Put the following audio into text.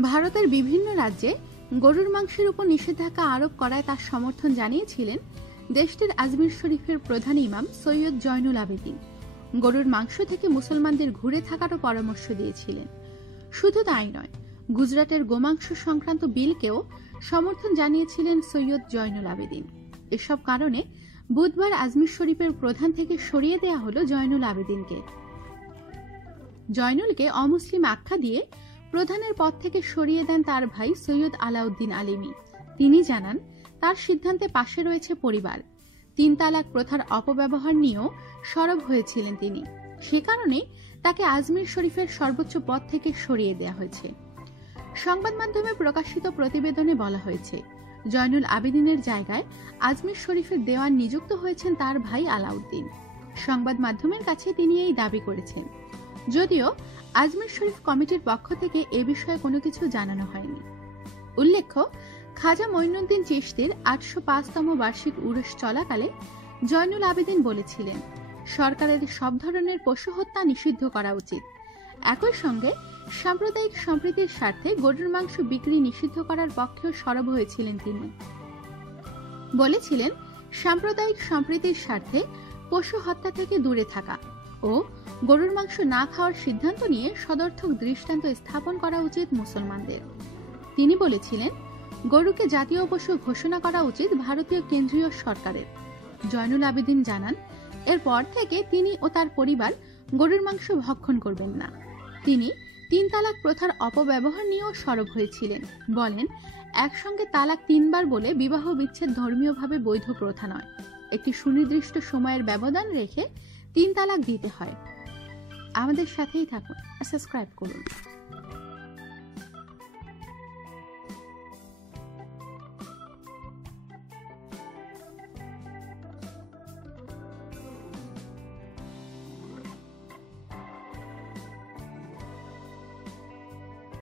ভারতের বিভিন্ন রাজ্যে গরুর মাংসের উপর নিষেধাজ্ঞা আরোপ করায় তার সমর্থন জানিয়েছিলেন দেশটির আজমির শরীফের প্রধান ইমাম সৈয়দ জয়নুল আবেদিন। গরুর মাংস থেকে মুসলমানদের ঘুরে থাকারও পরামর্শ দিয়েছিলেন। শুধু তাই নয়, গুজরাটের গোমাংস সংক্রান্ত বিলকেও সমর্থন জানিয়েছিলেন সৈয়দ জয়নুল আবেদিন। এসব কারণে বুধবার আজমির শরীফের প্রধান থেকে সরিয়ে দেয়া হলো জয়নুল আবেদিনকে। জয়নুলকে অমুসলিম আখ্যা দিয়ে প্রধানের পদ থেকে সরিয়ে দেন তার ভাই সৈয়দ আলাউদ্দিন আলিমি। তিনি জানান, তার সিদ্ধান্তে পাশে রয়েছে পরিবার। তিন তালাক প্রথার অপব্যবহার নিয়েও সরব হয়েছিলেন তিনি। সে কারণে তাকে আজমির শরীফের সর্বোচ্চ পদ থেকে সরিয়ে দেওয়া হয়েছে। সংবাদ মাধ্যমে প্রকাশিত প্রতিবেদনে বলা হয়েছে, জয়নুল আবেদিনের জায়গায় আজমির শরীফের দেওয়ান নিযুক্ত হয়েছেন তার ভাই আলাউদ্দিন। সংবাদ মাধ্যমের কাছে তিনি এই দাবি করেছেন। যদিও আজমির শরীফ কমিটির পক্ষ থেকে এ বিষয়ে কোনো কিছু জানানো হয়নি। উল্লেখ্য, খাজা মঈনুদ্দিন চিশতির আটশো পাঁচতম বার্ষিক উরস চলাকালে জয়নুল আবেদিন বলেছিলেন, সরকারের সব ধরনের পশু হত্যা নিষিদ্ধ করা উচিত। একই সঙ্গে, সাম্প্রদায়িক সম্প্রীতির স্বার্থে গরুর মাংস বিক্রি নিষিদ্ধ করার পক্ষেও সরব হয়েছিলেন তিনি। বলেছিলেন, সাম্প্রদায়িক সম্প্রীতির স্বার্থে পশু হত্যা থেকে দূরে থাকা। ও গরুর মাংস না খাওয়ার সিদ্ধান্ত নিয়ে সদর্থক দৃষ্টান্ত স্থাপন করা উচিত মুসলমানদের। তিনি বলেছিলেন, গরুকে জাতীয় পশু ঘোষণা করা উচিত ভারতীয় কেন্দ্রীয় সরকারের। জয়নুল আবেদিন জানান, এরপর থেকে তিনি ও তার পরিবার গরুর মাংস ভক্ষণ করবেন না। তিনি তিন তালাক প্রথার অপব্যবহার নিয়েও সরব হয়েছিলেন। বলেন, একসঙ্গে তালাক তিনবার বলে বিবাহ বিচ্ছেদ ধর্মীয়ভাবে বৈধ প্রথা নয়। একটি সুনির্দিষ্ট সময়ের ব্যবধান রেখে তিন তালাক দিতে হয়। আমাদের সাথেই থাকুন আর সাবস্ক্রাইব করুন।